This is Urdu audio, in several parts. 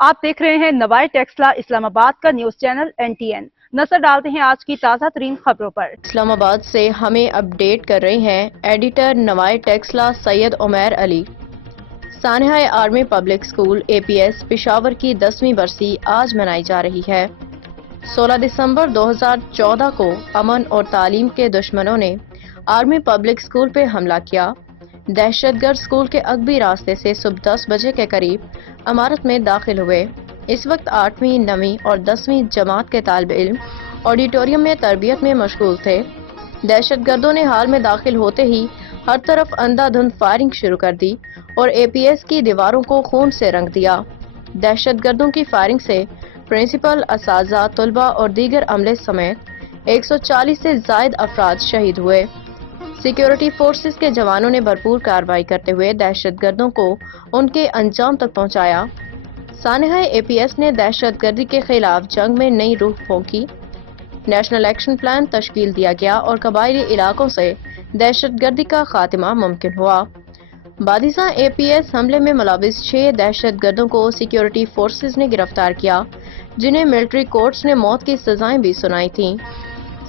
آپ دیکھ رہے ہیں نوائے ٹیکسلا اسلام آباد کا نیوز چینل NTN۔ نظر ڈالتے ہیں آج کی تازہ ترین خبروں پر۔ اسلام آباد سے ہمیں اپڈیٹ کر رہے ہیں ایڈیٹر نوائے ٹیکسلا سید عمیر علی۔ سانحہ army public school APS Peshawar کی 10ویں برسی آج منائی جا رہی ہے۔ 16 دسمبر 2014 کو امن اور تعلیم کے دشمنوں نے آرمی پبلک اسکول پہ حملہ کیا۔ دہشت گرد اسکول کے عقبی راستے سے صبح 10 بجے کے قریب عمارت میں داخل ہوئے۔ اس وقت 8ویں، 9ویں اور 10ویں جماعت کے طالب علم آڈیٹوریم میں تربیت میں مشغول تھے۔ دہشت گردوں نے ہال میں داخل ہوتے ہی ہر طرف اندھا دھند فائرنگ شروع کر دی اور APS کی دیواروں کو خون سے رنگ دیا۔ دہشت گردوں کی فائرنگ سے پرنسپل، اساتذہ، طلباء اور دیگر عملے سمیت 140 سے زائد افراد شہید ہوئے۔ سیکیورٹی فورسز کے جوانوں نے بھرپور کارروائی کرتے ہوئے دہشت گردوں کو ان کے انجام تک پہنچایا۔ سانحہ APS نے دہشت گردی کے خلاف جنگ میں نئی روح پھونکی۔ نیشنل ایکشن پلان تشکیل دیا گیا اور قبائلی علاقوں سے دہشت گردی کا خاتمہ ممکن ہوا۔ بادیزہ APS حملے میں ملوث 6 دہشت گردوں کو سیکیورٹی فورسز نے گرفتار کیا، جنہیں ملٹری کورٹس نے موت کی سزائیں بھی سنائی تھیں۔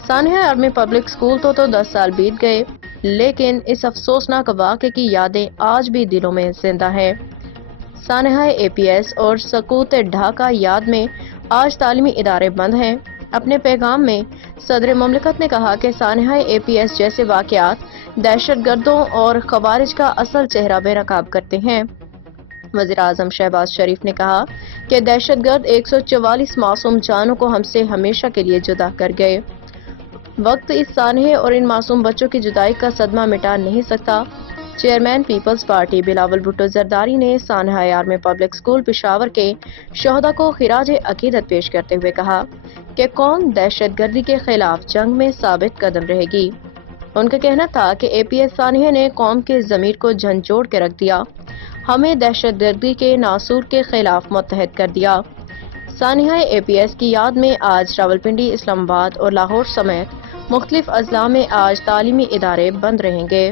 سانحہ آرمی پبلک اسکول تو 10 سال بیت گئے، لیکن اس افسوسناک واقعے کی یادیں آج بھی دلوں میں زندہ ہیں۔ سانحہ APS اور سقوط ڈھاکہ یاد میں آج تعلیمی ادارے بند ہیں۔ اپنے پیغام میں صدر مملکت نے کہا کہ سانحہ APS جیسے واقعات دہشت گردوں اور خوارج کا اصل چہرہ بے نقاب کرتے ہیں۔ وزیر اعظم شہباز شریف نے کہا کہ دہشت گرد 144 معصوم جانوں کو ہم سے ہمیشہ کے لیے جدا کر گئے۔ وقت اس سانحے اور ان معصوم بچوں کی جدائی کا صدمہ مٹا نہیں سکتا۔ چیئرمین پیپلز پارٹی بلاول بھٹو زرداری نے سانحہ آرمی پبلک اسکول پشاور کے شہداء کو خراج عقیدت پیش کرتے ہوئے کہا کہ قوم دہشت گردی کے خلاف جنگ میں ثابت قدم رہے گی۔ ان کا کہنا تھا کہ APS سانحہ نے قوم کے ضمیر کو جھنجھوڑ کے رکھ دیا، ہمیں دہشت گردی کے ناسور کے خلاف متحد کر دیا۔ سانحہ APS کی یاد میں آج راولپنڈی، اسلام آباد اور لاہور سمیت مختلف اضلاع میں آج تعلیمی ادارے بند رہیں گے۔